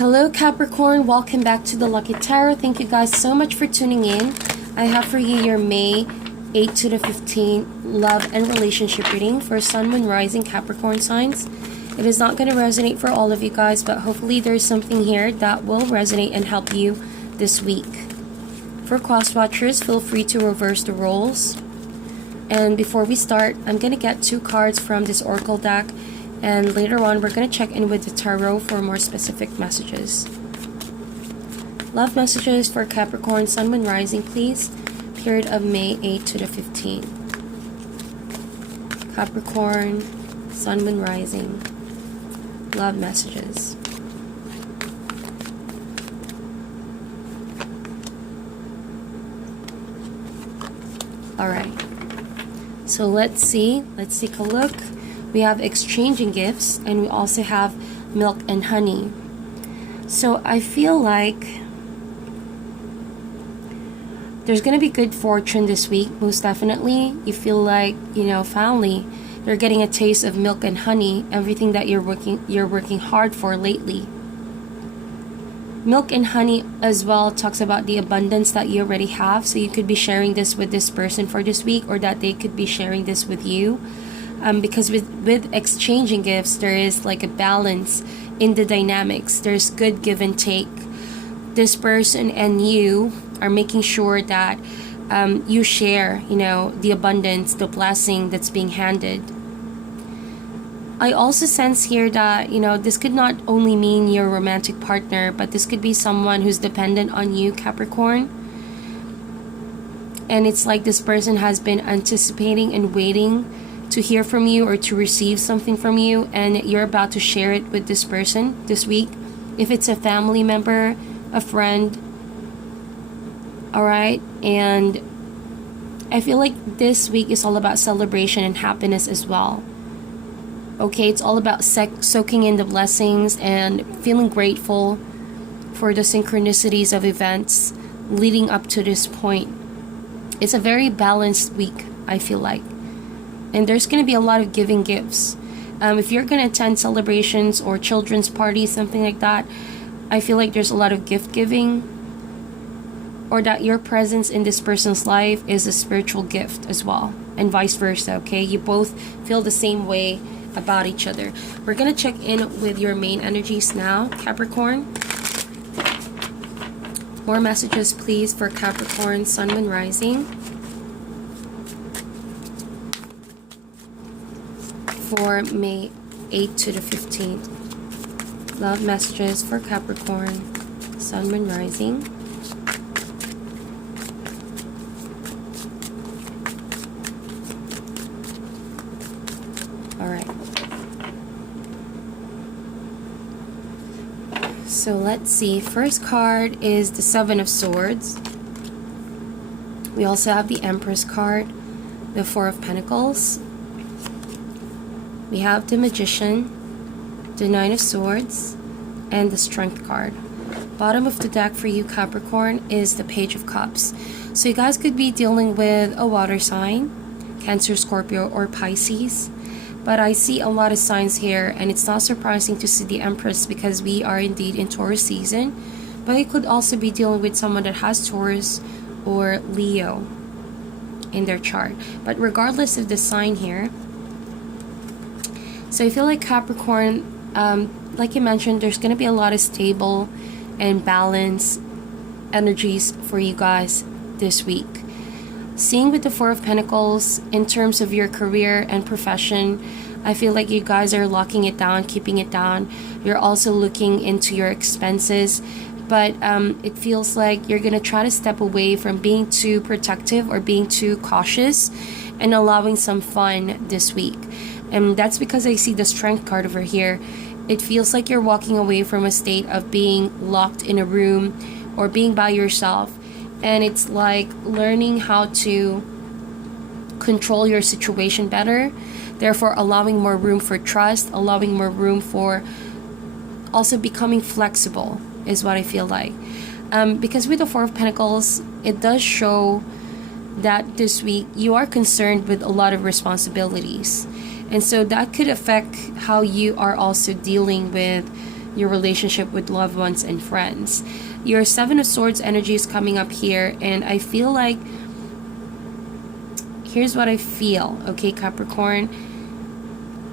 Hello Capricorn, welcome back to the Lucky Tarot. Thank you guys so much for tuning in. I have for you your May 8 to the 15th love and relationship reading for Sun, Moon, Rising Capricorn signs. It is not going to resonate for all of you guys, but hopefully there's something here that will resonate and help you this week. For cross watchers, feel free to reverse the roles. And before we start, I'm going to get 2 cards from this oracle deck. And later on, we're going to check in with the tarot for more specific messages. Love messages for Capricorn, Sun, Moon, Rising, please. Period of May 8 to the 15th. Capricorn, Sun, Moon, Rising. Love messages. Alright. So let's see. Let's take a look. We have exchanging gifts, and we also have milk and honey. So I feel like there's going to be good fortune this week, most definitely. You feel like, finally, you're getting a taste of milk and honey, everything that you're working hard for lately. Milk and honey as well talks about the abundance that you already have. So you could be sharing this with this person for this week, or that they could be sharing this with you. Because with exchanging gifts, there is like a balance in the dynamics. There's good give and take. This person and you are making sure that you share, the abundance, the blessing that's being handed. I also sense here that, this could not only mean your romantic partner, but this could be someone who's dependent on you, Capricorn. And it's like this person has been anticipating and waiting to hear from you or to receive something from you, and you're about to share it with this person this week. If it's a family member, a friend, alright? And I feel like this week is all about celebration and happiness as well. Okay, it's all about soaking in the blessings and feeling grateful for the synchronicities of events leading up to this point. It's a very balanced week, I feel like. And there's going to be a lot of giving gifts. If you're going to attend celebrations or children's parties, something like that, I feel like there's a lot of gift giving, or that your presence in this person's life is a spiritual gift as well, and vice versa, okay? You both feel the same way about each other. We're going to check in with your main energies now, Capricorn. More messages, please, for Capricorn, Sun, Moon, Rising. For May 8 to the 15th. Love messages for Capricorn, Sun, Moon, Rising. Alright. So let's see. First card is the 7 of Swords. We also have the Empress card, the 4 of Pentacles. We have the Magician, the 9 of Swords, and the Strength card. Bottom of the deck for you, Capricorn, is the Page of Cups. So you guys could be dealing with a water sign, Cancer, Scorpio, or Pisces. But I see a lot of signs here, and it's not surprising to see the Empress because we are indeed in Taurus season. But you could also be dealing with someone that has Taurus or Leo in their chart. But regardless of the sign here, so I feel like Capricorn, like you mentioned, there's going to be a lot of stable and balanced energies for you guys this week. Seeing with the 4 of Pentacles, in terms of your career and profession, I feel like you guys are locking it down, keeping it down. You're also looking into your expenses, but it feels like you're going to try to step away from being too protective or being too cautious and allowing some fun this week. And that's because I see the Strength card over here. It feels like you're walking away from a state of being locked in a room or being by yourself. And it's like learning how to control your situation better. Therefore, allowing more room for trust, allowing more room for also becoming flexible is what I feel like. Because with the 4 of Pentacles, it does show that this week you are concerned with a lot of responsibilities. And so that could affect how you are also dealing with your relationship with loved ones and friends. Your Seven of Swords energy is coming up here, and I feel like, here's what I feel, okay, Capricorn.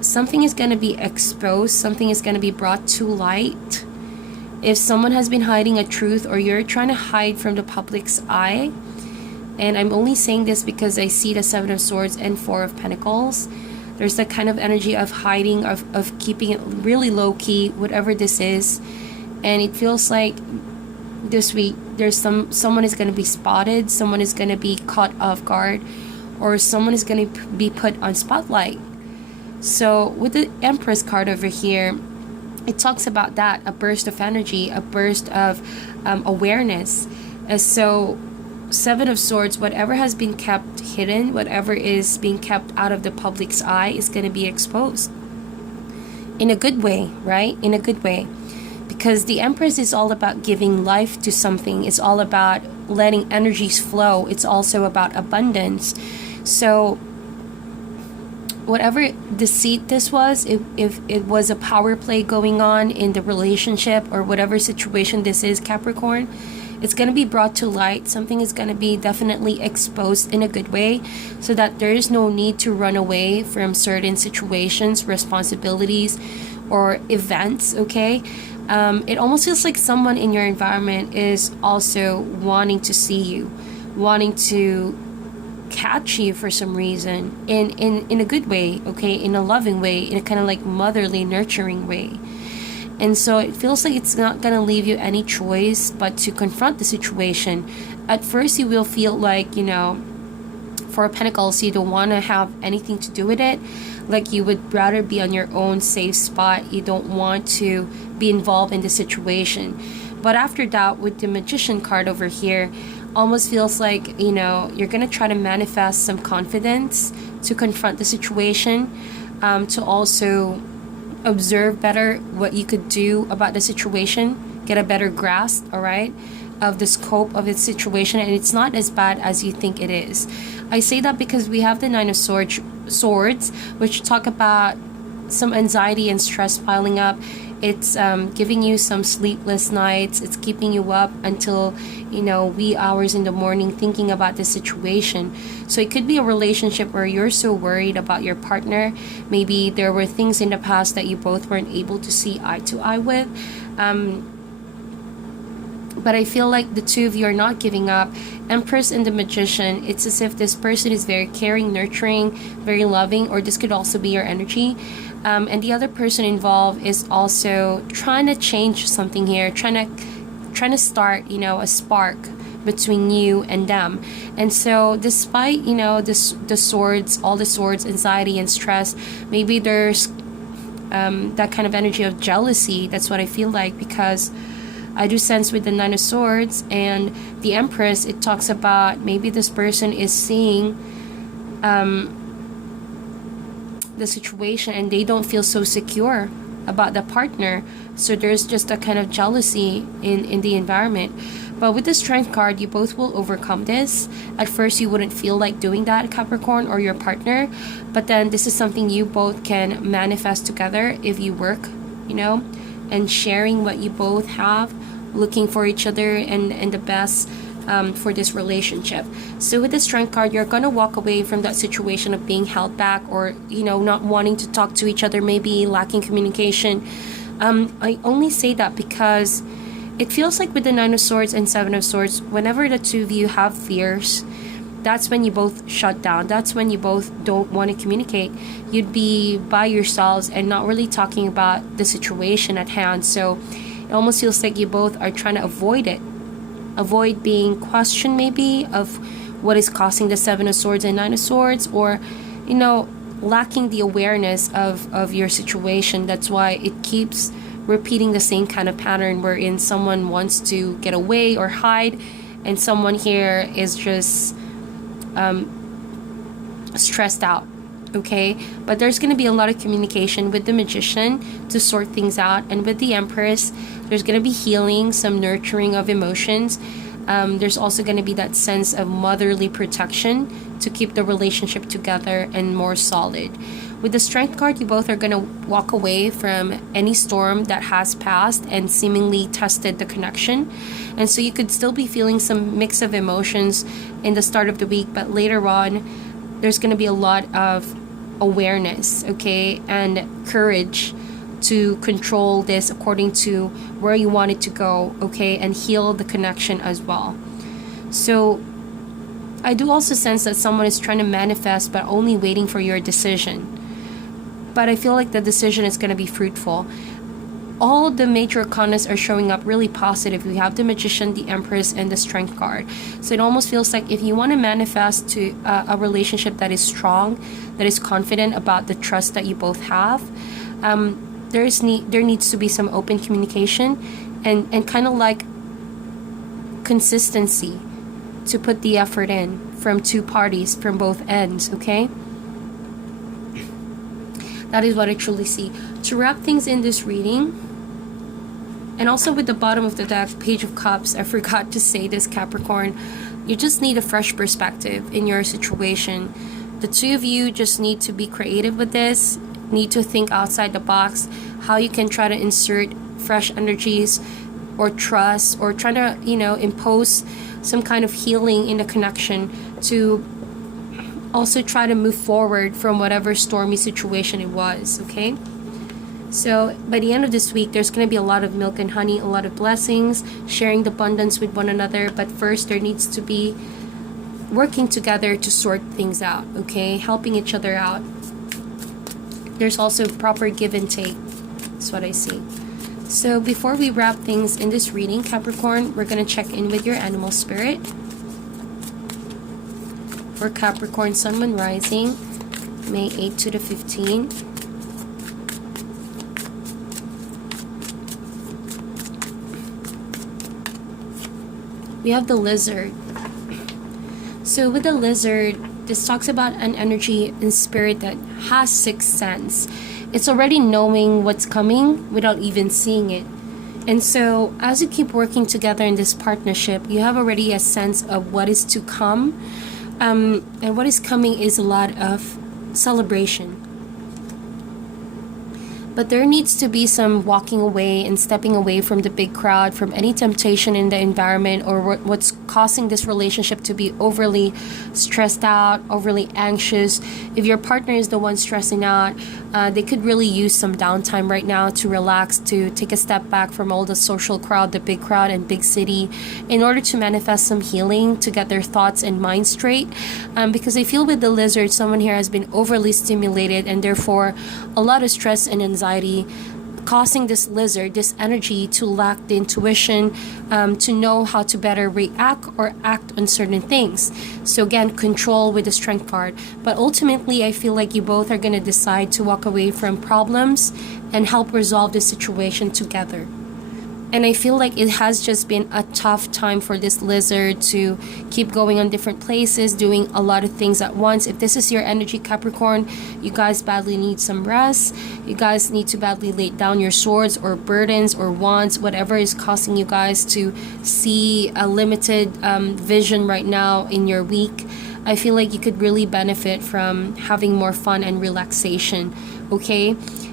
Something is going to be exposed. Something is going to be brought to light. If someone has been hiding a truth, or you're trying to hide from the public's eye, and I'm only saying this because I see the Seven of Swords and Four of Pentacles. There's that kind of energy of hiding, of keeping it really low-key, whatever this is. And it feels like this week there's someone is going to be spotted, someone is going to be caught off guard, or someone is going to be put on spotlight. So with the Empress card over here, it talks about that, a burst of energy, a burst of awareness. So Seven of Swords, whatever has been kept hidden, whatever is being kept out of the public's eye, is going to be exposed in a good way, right? In a good way. Because the Empress is all about giving life to something. It's all about letting energies flow. It's also about abundance. So whatever deceit this was, if it was a power play going on in the relationship, or whatever situation this is, Capricorn, it's going to be brought to light. Something is going to be definitely exposed in a good way, so that there is no need to run away from certain situations, responsibilities, or events, okay? It almost feels like someone in your environment is also wanting to see you, wanting to catch you for some reason, in a good way, okay, in a loving way, in a kind of like motherly, nurturing way. And so it feels like it's not going to leave you any choice but to confront the situation. At first, you will feel like, you know, Four of Pentacles, you don't want to have anything to do with it. Like you would rather be on your own safe spot. You don't want to be involved in the situation. But after that, with the Magician card over here, almost feels like, you know, you're going to try to manifest some confidence to confront the situation, to also observe better what you could do about the situation, get a better grasp, all right, of the scope of its situation, and it's not as bad as you think it is. I say that because we have the Nine of Swords, which talk about some anxiety and stress piling up. It's giving you some sleepless nights. It's keeping you up until, you know, wee hours in the morning thinking about the situation. So it could be a relationship where you're so worried about your partner. Maybe there were things in the past that you both weren't able to see eye to eye with. But I feel like the two of you are not giving up. Empress and the Magician, it's as if this person is very caring, nurturing, very loving, or this could also be your energy. And the other person involved is also trying to change something here, trying to start, you know, a spark between you and them. And so despite, you know, the swords, all the swords, anxiety and stress, maybe there's that kind of energy of jealousy. That's what I feel like, because I do sense with the Nine of Swords and the Empress, it talks about maybe this person is seeing the situation and they don't feel so secure about the partner. So there's just a kind of jealousy in the environment. But with the Strength card, you both will overcome this. At first, you wouldn't feel like doing that, Capricorn, or your partner. But then this is something you both can manifest together if you work, you know, and sharing what you both have, looking for each other and the best for this relationship. So with the Strength card, you're going to walk away from that situation of being held back, or, you know, not wanting to talk to each other, maybe lacking communication. I only say that because it feels like with the Nine of Swords and Seven of Swords, whenever the two of you have fears, that's when you both shut down. That's when you both don't want to communicate. You'd be by yourselves and not really talking about the situation at hand. So it almost feels like you both are trying to avoid it. Avoid being questioned, maybe, of what is causing the Seven of Swords and Nine of Swords, or, you know, lacking the awareness of your situation. That's why it keeps repeating the same kind of pattern wherein someone wants to get away or hide, and someone here is just stressed out. Okay, but there's going to be a lot of communication with the Magician to sort things out, and with the Empress, there's going to be healing, some nurturing of emotions. There's also going to be that sense of motherly protection to keep the relationship together and more solid. With the Strength card, you both are going to walk away from any storm that has passed and seemingly tested the connection. And so you could still be feeling some mix of emotions in the start of the week, but later on, there's going to be a lot of awareness, okay, and courage to control this according to where you want it to go, okay, and heal the connection as well. So I do also sense that someone is trying to manifest but only waiting for your decision. But I feel like the decision is going to be fruitful. All the major arcanas are showing up really positive. We have the Magician, the Empress, and the Strength card. So it almost feels like if you want to manifest to a relationship that is strong, that is confident about the trust that you both have, there needs to be some open communication and kind of like consistency to put the effort in from two parties, from both ends, okay? That is what I truly see. To wrap things in this reading, and also with the bottom of the deck, Page of Cups, I forgot to say this, Capricorn, you just need a fresh perspective in your situation. The two of you just need to be creative with this, need to think outside the box, how you can try to insert fresh energies or trust, or try to, impose some kind of healing in the connection to also try to move forward from whatever stormy situation it was, okay? So by the end of this week, there's going to be a lot of milk and honey, a lot of blessings, sharing the abundance with one another. But first, there needs to be working together to sort things out, okay? Helping each other out. There's also proper give and take. That's what I see. So before we wrap things in this reading, Capricorn, we're going to check in with your animal spirit. For Capricorn, Sun, Moon, Rising, May 8 to the 15th. We have the Lizard. So with the Lizard, this talks about an energy and spirit that has sixth sense. It's already knowing what's coming without even seeing it. And so as you keep working together in this partnership, you have already a sense of what is to come. And what is coming is a lot of celebration. But there needs to be some walking away and stepping away from the big crowd, from any temptation in the environment, or what's causing this relationship to be overly stressed out, overly anxious. If your partner is the one stressing out, they could really use some downtime right now to relax, to take a step back from all the social crowd, the big crowd and big city, in order to manifest some healing, to get their thoughts and mind straight. Because I feel with the Lizard, someone here has been overly stimulated, and therefore a lot of stress and anxiety, causing this Lizard, this energy, to lack the intuition, to know how to better react or act on certain things. So again, control with the Strength card. But ultimately, I feel like you both are going to decide to walk away from problems and help resolve the situation together. And I feel like it has just been a tough time for this Lizard to keep going on different places, doing a lot of things at once. If this is your energy, Capricorn, you guys badly need some rest. You guys need to badly lay down your swords or burdens or wands, whatever is causing you guys to see a limited vision right now in your week. I feel like you could really benefit from having more fun and relaxation, okay?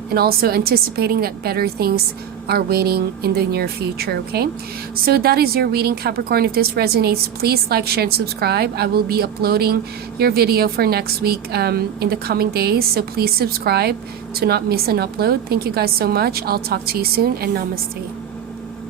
And also anticipating that better things are waiting in the near future, okay? So that is your reading, Capricorn. If this resonates, please like, share, and subscribe. I will be uploading your video for next week in the coming days, so please subscribe to not miss an upload. Thank you guys so much. I'll talk to you soon, and namaste.